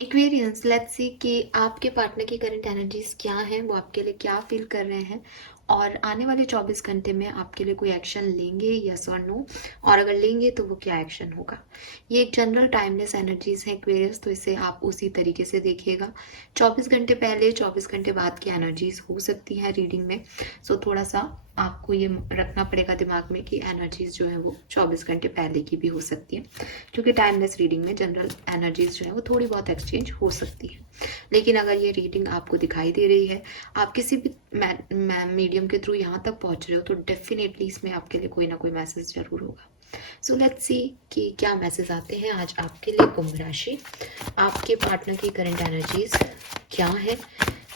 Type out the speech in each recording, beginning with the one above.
Aquarians, let's see कि आपके partner की करंट एनर्जीज क्या हैं, वो आपके लिए क्या फील कर रहे हैं और आने वाले 24 घंटे में आपके लिए कोई एक्शन लेंगे, यस और नो, और अगर लेंगे तो वो क्या एक्शन होगा। ये एक जनरल टाइमलेस एनर्जीज है एक्वेरियस, तो इसे आप उसी तरीके से देखिएगा। 24 घंटे पहले 24 घंटे बाद की एनर्जीज हो सकती हैं रीडिंग में, सो थोड़ा सा आपको ये रखना पड़ेगा दिमाग में कि एनर्जीज जो है वो 24 घंटे पहले की भी हो सकती है, क्योंकि टाइमलेस रीडिंग में जनरल एनर्जीज जो है वो थोड़ी बहुत एक्सचेंज हो सकती है। लेकिन अगर ये रीडिंग आपको दिखाई दे रही है, आप किसी भी मीडियम के थ्रू यहाँ तक पहुँच रहे हो, तो डेफिनेटली इसमें आपके लिए कोई ना कोई मैसेज जरूर होगा। सो लेट्स सी कि क्या मैसेज आते हैं आज आपके लिए कुंभ राशि। आपके पार्टनर की करंट एनर्जीज क्या है,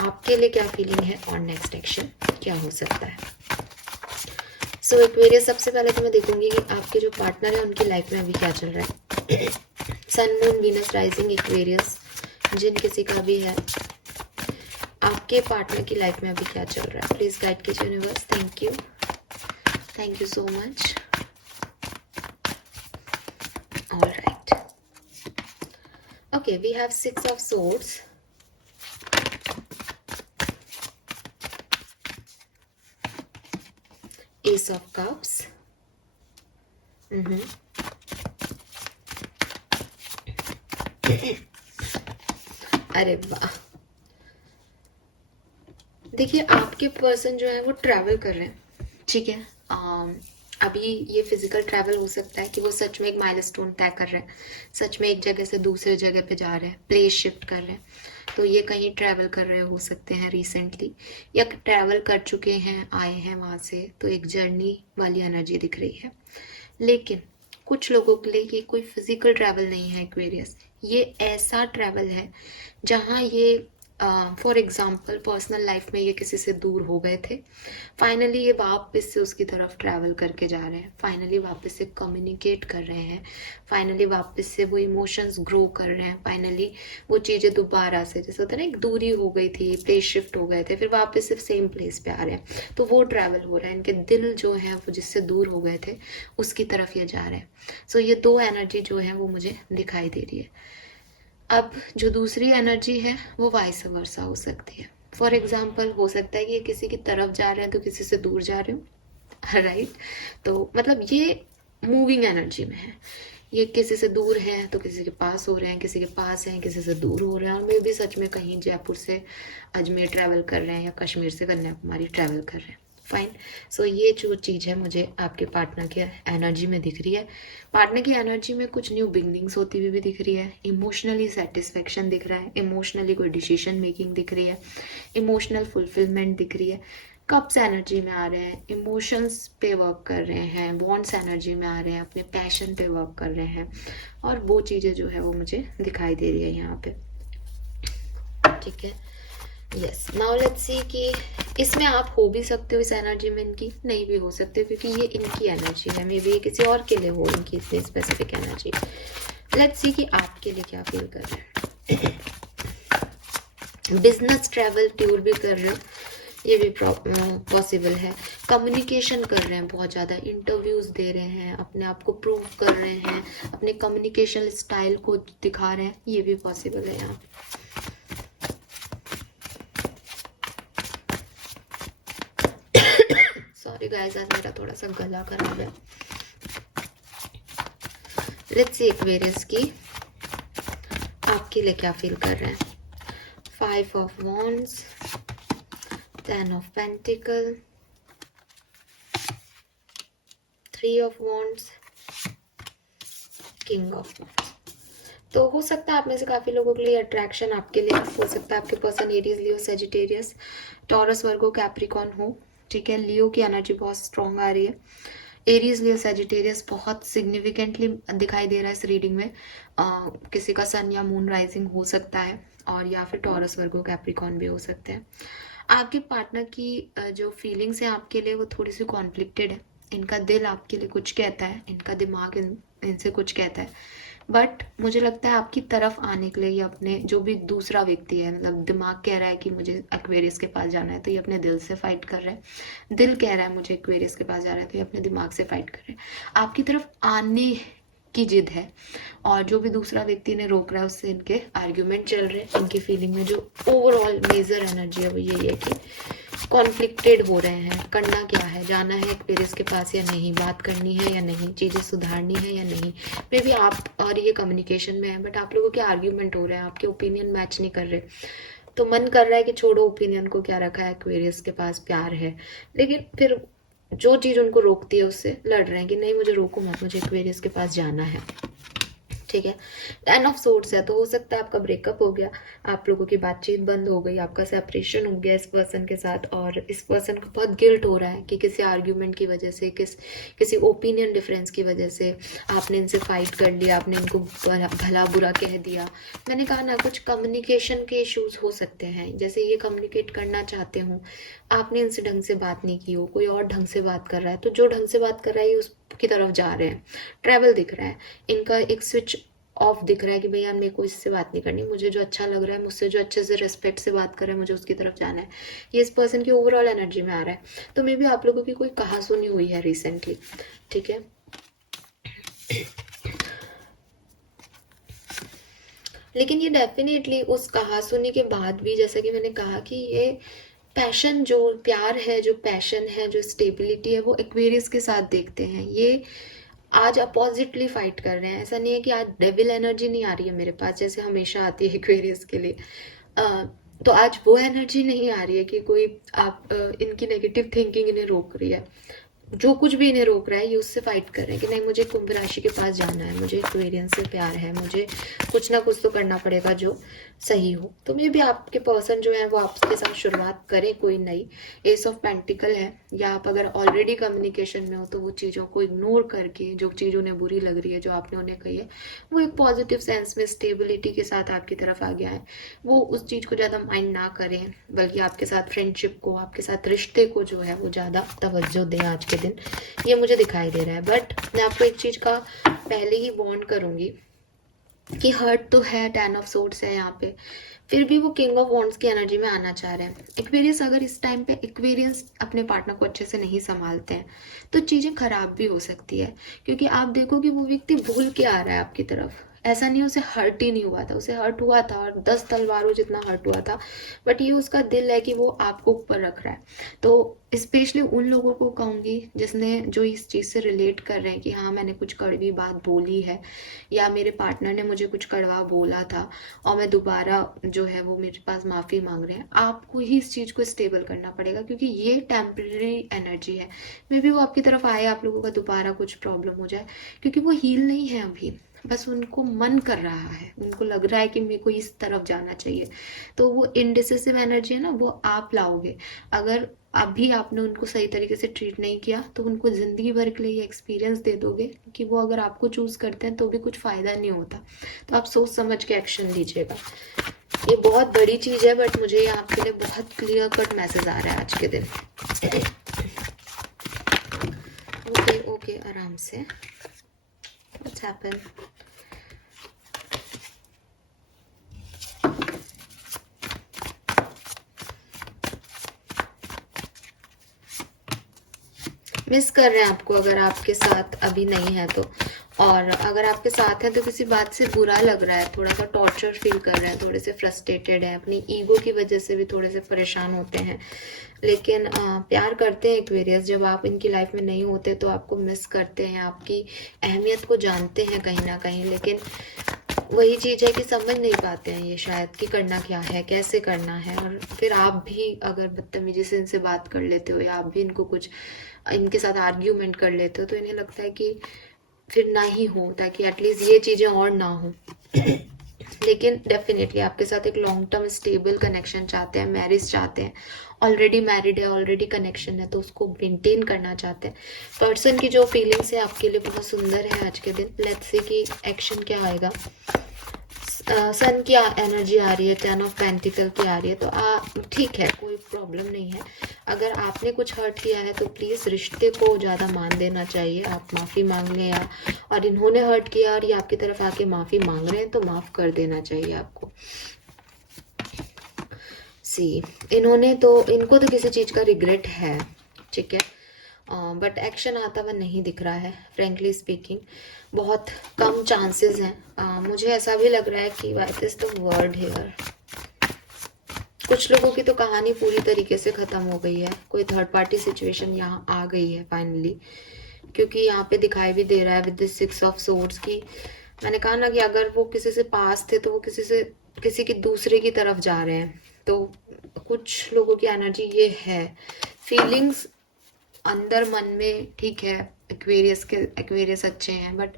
आपके लिए क्या फीलिंग है और नेक्स्ट एक्शन क्या हो सकता है। सो एक्वेरियस, सबसे पहले तो मैं देखूंगी कि आपके जो पार्टनर है उनकी लाइफ में अभी क्या चल रहा है। Sun moon Venus rising Aquarius, जिन किसी का भी है, आपके पार्टनर की लाइफ में अभी क्या चल रहा है, प्लीज गाइड कीजिए universe. Thank you so much. Alright, okay, we have 6 of swords, ace of cups, अरे वाह। देखिए, आपके पर्सन जो है वो ट्रैवल कर रहे हैं, ठीक है। अभी ये फिजिकल ट्रैवल हो सकता है कि वो सच में एक माइलस्टोन तय कर रहे हैं, सच में एक जगह से दूसरे जगह पे जा रहे हैं, प्लेस शिफ्ट कर रहे हैं, तो ये कहीं ट्रैवल कर रहे हो सकते हैं रिसेंटली, या ट्रैवल कर चुके हैं, आए हैं वहाँ से, तो एक जर्नी वाली एनर्जी दिख रही है। लेकिन कुछ लोगों के लिए ये कोई फिजिकल ट्रैवल नहीं है एक्वेरियस, ये ऐसा ट्रैवल है जहाँ ये फॉर एग्जाम्पल पर्सनल लाइफ में ये किसी से दूर हो गए थे, फाइनली ये वापस से उसकी तरफ ट्रैवल करके जा रहे हैं, फाइनली वापस से कम्युनिकेट कर रहे हैं, फाइनली वापस से वो इमोशंस ग्रो कर रहे हैं, फाइनली वो चीज़ें दोबारा से, जैसे होता है ना, एक दूरी हो गई थी, प्लेस शिफ्ट हो गए थे, फिर वापस से सेम प्लेस पे आ रहे हैं, तो वो ट्रैवल हो रहा है। इनके दिल जो है वो जिससे दूर हो गए थे उसकी तरफ ये जा रहे हैं। सो ये दो एनर्जी जो है वो मुझे दिखाई दे रही है। अब जो दूसरी एनर्जी है वो वाइस वर्सा हो सकती है। फॉर एग्जाम्पल, हो सकता है कि ये किसी की तरफ जा रहे हैं तो किसी से दूर जा रहे हो, राइट। तो मतलब ये मूविंग एनर्जी में है, ये किसी से दूर है तो किसी के पास हो रहे हैं, किसी के पास हैं, किसी से दूर हो रहे हैं, और मे भी सच में कहीं जयपुर से अजमेर ट्रैवल कर रहे हैं या कश्मीर से कन्याकुमारी ट्रैवल कर रहे हैं। फाइन। सो ये जो चीज़ है मुझे आपके पार्टनर की एनर्जी में दिख रही है। पार्टनर की एनर्जी में कुछ न्यू बिगनिंग्स होती हुई भी दिख रही है, इमोशनली सेटिस्फेक्शन दिख रहा है, इमोशनली कोई डिसीजन मेकिंग दिख रही है, इमोशनल फुलफिलमेंट दिख रही है। कप्स एनर्जी में आ रहे हैं, इमोशंस पे वर्क कर रहे हैं, बॉन्ड्स एनर्जी में आ रहे हैं, अपने पैशन पे वर्क कर रहे हैं, और वो चीज़ें जो है वो मुझे दिखाई दे रही है यहाँ पे, ठीक है। यस, नाउ लेट्स सी कि इसमें आप हो भी सकते हो इस एनर्जी में, इनकी नहीं भी हो सकते, क्योंकि ये इनकी एनर्जी है, मे बी ये किसी और के लिए हो इनकी इतनी स्पेसिफिक एनर्जी। लेट्स सी कि आपके लिए क्या फील कर रहे हैं। बिजनेस ट्रैवल टूर भी कर रहे हो, ये भी पॉसिबल है। कम्युनिकेशन कर रहे हैं, बहुत ज़्यादा इंटरव्यूज दे रहे हैं, अपने आप को प्रूव कर रहे हैं, अपने कम्युनिकेशन स्टाइल को दिखा रहे हैं, ये भी पॉसिबल है यहाँ। सॉरी गाइस, आज मेरा थोड़ा सा गला खराब है। लेट्स सी एक्वेरियस की आपके लिए क्या फील कर रहे हैं। 5 of wands, 10 of pentacle, 3 of wands, king of wands. तो हो सकता है आप में से काफ़ी लोगों के लिए अट्रैक्शन आपके लिए हो सकता है आपके पर्सन एरीज, लियो, सेजिटेरियस, टॉरस, वर्गो, कैप्रिकॉन हो, ठीक है। लियो की एनर्जी बहुत स्ट्रॉन्ग आ रही है, एरीज, लियो, सेजिटेरियस बहुत सिग्निफिकेंटली दिखाई दे रहा है इस रीडिंग में। किसी का सन या मून राइजिंग हो सकता है, और या फिर टॉरस, वर्गो, कैप्रिकॉन भी हो सकते हैं। आपके पार्टनर की जो फीलिंग्स हैं आपके लिए वो थोड़ी सी कॉन्फ्लिक्टेड है, इनका दिल आपके लिए कुछ कहता है, इनका दिमाग इनसे कुछ कहता है, बट मुझे लगता है आपकी तरफ आने के लिए ये अपने जो भी दूसरा व्यक्ति है, मतलब दिमाग कह रहा है कि मुझे एक्वेरियस के पास जाना है तो ये अपने दिल से फाइट कर रहा है, दिल कह रहा है मुझे एक्वेरियस के पास जाना है तो ये अपने दिमाग से फाइट कर रहे हैं। आपकी तरफ आने की जिद है, और जो भी दूसरा व्यक्ति ने रोक रहा है उससे इनके आर्ग्यूमेंट चल रहे हैं। इनकी फीलिंग में जो ओवरऑल मेजर एनर्जी है वो यही है कि कॉन्फ्लिक्टेड हो रहे हैं। करना क्या है, जाना है एक्वेरियस के पास या नहीं, बात करनी है या नहीं, चीज़ें सुधारनी है या नहीं। मे बी आप और ये कम्युनिकेशन में है, बट आप लोगों के आर्ग्यूमेंट हो रहे हैं, आपके ओपिनियन मैच नहीं कर रहे, तो मन कर रहा है कि छोड़ो ओपिनियन को, क्या रखा है, एक्वेरियस के पास प्यार है। लेकिन फिर जो चीज़ उनको रोकती है उससे लड़ रहे हैं कि नहीं मुझे रोको मत, मुझे एक्वेरियस के पास जाना है। ठीक है, 10 ऑफ सोर्ड्स है, तो हो सकता है आपका ब्रेकअप हो गया, आप लोगों की बातचीत बंद हो गई, आपका सेपरेशन हो गया इस पर्सन के साथ, और इस पर्सन को बहुत गिल्ट हो रहा है कि किसी आर्ग्यूमेंट की वजह से, किसी ओपिनियन डिफरेंस की वजह से आपने इनसे फाइट कर लिया, आपने इनको भला बुरा कह दिया। मैंने कहा ना, कुछ कम्युनिकेशन के इश्यूज हो सकते हैं, जैसे ये कम्युनिकेट करना चाहते हो, आपने इनसे ढंग से बात नहीं की हो, कोई और ढंग से बात कर रहा है, तो जो ढंग से बात कर रहा है ये उसकी तरफ जा रहे हैं, ट्रैवल दिख रहा है, इनका एक स्विच ऑफ दिख रहा है कि भैया मेरे को इससे बात नहीं करनी, मुझे जो अच्छा लग रहा है, मुझसे जो अच्छे से रिस्पेक्ट से बात कर रहा है, मुझे उसकी तरफ जाना है। ये इस पर्सन की ओवरऑल एनर्जी में आ रहा है। तो मे बी आप लोगों की कोई कहासुनी हुई है रिसेंटली। ठीक है, लेकिन ये डेफिनेटली उस कहासुनी के बाद भी, जैसा कि मैंने कहा कि ये पैशन, जो प्यार है, जो पैशन है, जो स्टेबिलिटी है, वो एक्वेरियस के साथ देखते हैं। ये आज अपोजिटली फाइट कर रहे हैं। ऐसा नहीं है कि आज डेविल एनर्जी नहीं आ रही है मेरे पास, जैसे हमेशा आती है एक्वेरियस के लिए। तो आज वो एनर्जी नहीं आ रही है कि कोई इनकी नेगेटिव थिंकिंग इन्हें रोक रही है। जो कुछ भी इन्हें रोक रहा है ये उससे फाइट कर रहे हैं कि नहीं मुझे कुंभ राशि के पास जाना है, मुझे एक्वेरियस से प्यार है, मुझे कुछ ना कुछ तो करना पड़ेगा जो सही हो। तो मे भी आपके पर्सन जो है वो आपके साथ शुरुआत करें कोई नई। एस ऑफ पेंटिकल है, या आप अगर ऑलरेडी कम्युनिकेशन में हो तो वो चीज़ों को इग्नोर करके, जो चीज़ उन्हें बुरी लग रही है, जो आपने उन्हें कही है, वो एक पॉजिटिव सेंस में स्टेबिलिटी के साथ आपकी तरफ आ गया है। वो उस चीज़ को ज़्यादा माइंड ना करें, बल्कि आपके साथ फ्रेंडशिप को, आपके साथ रिश्ते को जो है वो ज़्यादा तवज्जो दें आज के दिन। ये मुझे दिखाई दे रहा है। बट मैं आपको एक चीज़ का पहले ही वार्न करूंगी कि हर्ट तो है, 10 ऑफ सोर्ड्स है यहाँ पे, फिर भी वो किंग ऑफ वॉन्ड्स की एनर्जी में आना चाह रहे हैं। एक्वेरियस अगर इस टाइम पे एक्वेरियस अपने पार्टनर को अच्छे से नहीं संभालते हैं तो चीज़ें खराब भी हो सकती है, क्योंकि आप देखो कि वो व्यक्ति भूल के आ रहा है आपकी तरफ। ऐसा नहीं उसे हर्ट ही नहीं हुआ था, उसे हर्ट हुआ था, और 10 तलवारों जितना हर्ट हुआ था, बट ये उसका दिल है कि वो आपको ऊपर रख रहा है। तो स्पेशली उन लोगों को कहूँगी जिसने, जो इस चीज़ से रिलेट कर रहे हैं कि हाँ मैंने कुछ कड़वी बात बोली है, या मेरे पार्टनर ने मुझे कुछ कड़वा बोला था और मैं दोबारा जो है वो मेरे पास माफ़ी मांग रहे हैं, आपको ही इस चीज़ को स्टेबल करना पड़ेगा, क्योंकि ये टेम्परेरी एनर्जी है। मे बी वो आपकी तरफ आए, आप लोगों का दोबारा कुछ प्रॉब्लम हो जाए, क्योंकि वो हील नहीं है अभी, बस उनको मन कर रहा है, उनको लग रहा है कि मेरे को इस तरफ जाना चाहिए। तो वो इनडिसिसिव एनर्जी है ना, वो आप लाओगे। अगर अभी आपने उनको सही तरीके से ट्रीट नहीं किया तो उनको ज़िंदगी भर के लिए ये एक्सपीरियंस दे दोगे कि वो अगर आपको चूज़ करते हैं तो भी कुछ फ़ायदा नहीं होता। तो आप सोच समझ के एक्शन लीजिएगा। ये बहुत बड़ी चीज़ है, बट मुझे ये आपके लिए बहुत क्लियर कट मैसेज आ रहा है आज के दिन। ओके ओके, आराम से। What's happen? मिस कर रहे हैं आपको अगर आपके साथ अभी नहीं है तो, और अगर आपके साथ है तो किसी बात से बुरा लग रहा है, थोड़ा सा टॉर्चर फील कर रहे हैं, थोड़े से फ्रस्ट्रेटेड है, अपनी ईगो की वजह से भी थोड़े से परेशान होते हैं। लेकिन प्यार करते हैं एक्वेरियस। जब आप इनकी लाइफ में नहीं होते तो आपको मिस करते हैं, आपकी अहमियत को जानते हैं कहीं ना कहीं, लेकिन वही चीज़ है कि समझ नहीं पाते हैं ये शायद कि करना क्या है, कैसे करना है। और फिर आप भी अगर बदतमीजी से इनसे बात कर लेते हो, या आप भी इनको कुछ इनके साथ आर्ग्यूमेंट कर लेते हो, तो इन्हें लगता है कि फिर ना ही हो, ताकि एटलीस्ट ये चीज़ें और ना हो। लेकिन डेफिनेटली आपके साथ एक लॉन्ग टर्म स्टेबल कनेक्शन चाहते हैं, मैरिज चाहते हैं, ऑलरेडी मैरिड है, ऑलरेडी कनेक्शन है, तो उसको मेंटेन करना चाहते हैं। पर्सन की जो फीलिंग्स है आपके लिए बहुत सुंदर है आज के दिन। लेट्स सी कि एक्शन क्या आएगा। सन की एनर्जी आ रही है, 10 ऑफ पेंटिकल की आ रही है, तो ठीक है, कोई प्रॉब्लम नहीं है। अगर आपने कुछ हर्ट किया है तो प्लीज़ रिश्ते को ज़्यादा मान देना चाहिए, आप माफ़ी मांग लें, या और इन्होंने हर्ट किया और ये आपकी तरफ आके माफ़ी मांग रहे हैं तो माफ़ कर देना चाहिए आपको। इनको तो किसी चीज़ का रिग्रेट है, ठीक है। बट एक्शन आता हुआ नहीं दिख रहा है, फ्रेंकली स्पीकिंग बहुत कम चांसेस हैं। मुझे ऐसा भी लग रहा है कि what is the word here, कुछ लोगों की तो कहानी पूरी तरीके से खत्म हो गई है, कोई थर्ड पार्टी सिचुएशन यहाँ आ गई है फाइनली, क्योंकि यहाँ पे दिखाई भी दे रहा है विद दिस 6 ऑफ सोर्ड्स की, मैंने कहा ना कि अगर वो किसी से पास थे तो वो किसी की दूसरे की तरफ जा रहे हैं। तो कुछ लोगों की एनर्जी ये है, फीलिंग्स अंदर मन में ठीक है, एक्वेरियस अच्छे हैं, बट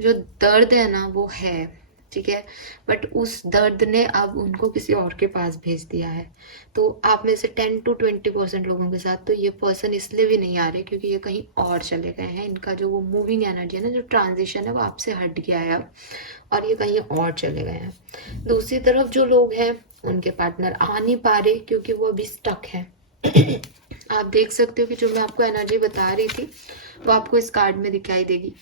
जो दर्द है ना वो है, ठीक है, बट उस दर्द ने अब उनको किसी और के पास भेज दिया है। तो आप में से 10 to 20% लोगों के साथ तो ये पर्सन इसलिए भी नहीं आ रहे क्योंकि ये कहीं और चले गए हैं, इनका जो वो मूविंग एनर्जी है ना, जो ट्रांजिशन है वो आपसे हट गया है अब, और ये कहीं और चले गए हैं। दूसरी तरफ जो लोग हैं उनके पार्टनर आ नहीं पा रहे क्योंकि वो अभी स्टक है। आप देख सकते हो कि जो मैं आपको एनर्जी बता रही थी वो आपको इस कार्ड में दिखाई देगी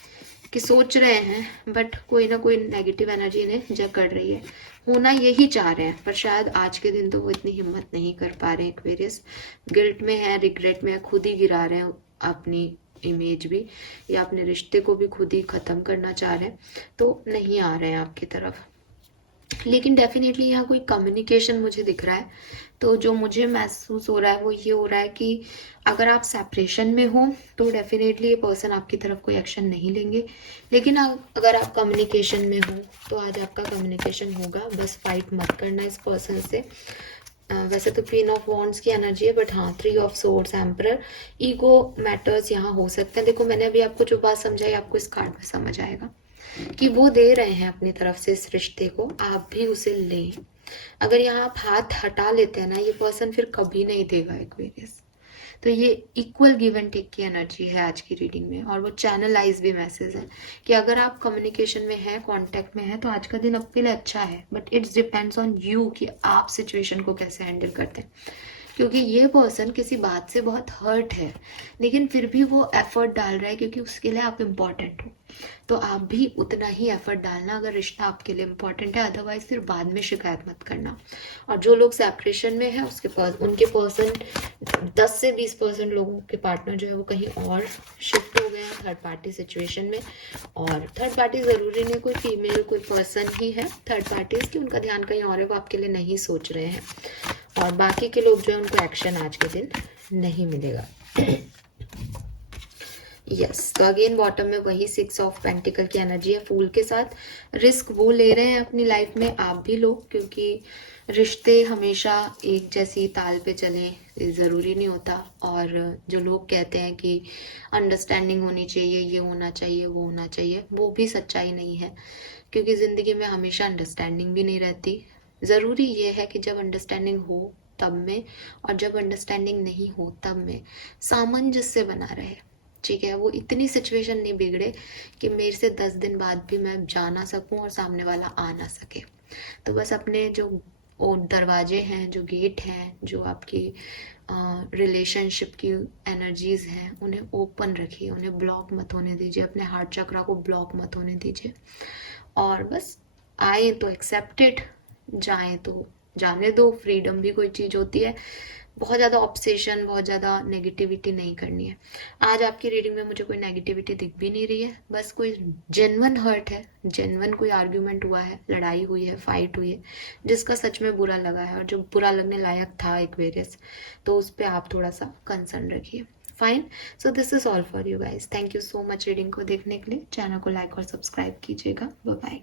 कि सोच रहे हैं बट कोई ना कोई नेगेटिव एनर्जी इन्हें जकड़ रही है, होना यही चाह रहे हैं, पर शायद आज के दिन तो वो इतनी हिम्मत नहीं कर पा रहे हैं। एक्वेरियस गिल्ट में है, रिग्रेट में है, खुद ही गिरा रहे हैं अपनी इमेज भी, या अपने रिश्ते को भी खुद ही खत्म करना चाह रहे हैं, तो नहीं आ रहे हैं आपकी तरफ। लेकिन डेफिनेटली यहाँ कोई कम्युनिकेशन मुझे दिख रहा है। तो जो मुझे महसूस हो रहा है वो ये हो रहा है कि अगर आप सेपरेशन में हो तो डेफिनेटली ये पर्सन आपकी तरफ कोई एक्शन नहीं लेंगे, लेकिन अगर आप कम्युनिकेशन में हो तो आज आपका कम्युनिकेशन होगा। बस फाइट मत करना इस पर्सन से। वैसे तो क्वीन ऑफ वॉन्ड्स की एनर्जी है, बट हाँ 3 of swords, emperor, ego matters यहाँ हो सकते हैं। देखो मैंने अभी आपको जो बात समझाई आपको इस कार्ड में समझ आएगा कि वो दे रहे हैं अपनी तरफ से इस रिश्ते को, आप भी उसे लें। अगर यहाँ आप हाथ हटा लेते हैं ना, ये पर्सन फिर कभी नहीं देगा एक्वेरियस। तो ये इक्वल गिव एंड टेक की एनर्जी है आज की रीडिंग में, और वो चैनलाइज भी मैसेज है कि अगर आप कम्युनिकेशन में हैं, कांटेक्ट में हैं, तो आज का दिन आपके लिए अच्छा है, but it's depends on you कि आप सिचुएशन को कैसे हैंडल करते हैं। क्योंकि ये पर्सन किसी बात से बहुत हर्ट है, लेकिन फिर भी वो एफर्ट डाल रहा है क्योंकि उसके लिए आप इम्पॉर्टेंट हो। तो आप भी उतना ही एफर्ट डालना अगर रिश्ता आपके लिए इम्पॉर्टेंट है, अदरवाइज फिर बाद में शिकायत मत करना। और जो लोग सेपरेशन में है उनके पर्सन 10 से 20% लोगों के पार्टनर जो है वो कहीं और शिफ्ट हो गए हैं थर्ड पार्टी सिचुएशन में। और थर्ड पार्टी ज़रूरी नहीं कोई फीमेल कोई पर्सन ही है, थर्ड पार्टीज की उनका ध्यान कहीं और है, वो आपके लिए नहीं सोच रहे हैं। और बाकी के लोग जो है उनको एक्शन आज के दिन नहीं मिलेगा। यस, तो अगेन बॉटम में वही 6 ऑफ पेंटिकल की एनर्जी है, फूल के साथ। रिस्क वो ले रहे हैं अपनी लाइफ में, आप भी लो, क्योंकि रिश्ते हमेशा एक जैसी ताल पे चलें ज़रूरी नहीं होता। और जो लोग कहते हैं कि अंडरस्टैंडिंग होनी चाहिए, ये होना चाहिए, वो होना चाहिए, वो भी सच्चाई नहीं है, क्योंकि ज़िंदगी में हमेशा अंडरस्टैंडिंग भी नहीं रहती। ज़रूरी ये है कि जब अंडरस्टैंडिंग हो तब में, और जब अंडरस्टैंडिंग नहीं हो तब में सामंजस्य बना रहे, ठीक है। वो इतनी सिचुएशन नहीं बिगड़े कि मेरे से 10 दिन बाद भी मैं जा ना सकूं और सामने वाला आ ना सके। तो बस अपने जो दरवाजे हैं, जो गेट हैं, जो आपकी रिलेशनशिप की एनर्जीज हैं, उन्हें ओपन रखिए, उन्हें ब्लॉक मत होने दीजिए, अपने हार्ट चक्रा को ब्लॉक मत होने दीजिए। और बस आए तो एक्सेप्टेड, जाए तो जाने दो। फ्रीडम भी कोई चीज़ होती है, बहुत ज़्यादा ऑब्सेशन, बहुत ज़्यादा नेगेटिविटी नहीं करनी है। आज आपकी रीडिंग में मुझे कोई नेगेटिविटी दिख भी नहीं रही है, बस कोई जेन्युइन हर्ट है, जेन्युइन कोई आर्ग्यूमेंट हुआ है, लड़ाई हुई है, फाइट हुई है, जिसका सच में बुरा लगा है, और जो बुरा लगने लायक था एक्वेरियस, तो उस पर आप थोड़ा सा कंसर्न रखिए। Fine, so this is all for you guys. Thank you so much reading को देखने के लिए। चैनल को लाइक और सब्सक्राइब कीजिएगा। Bye bye.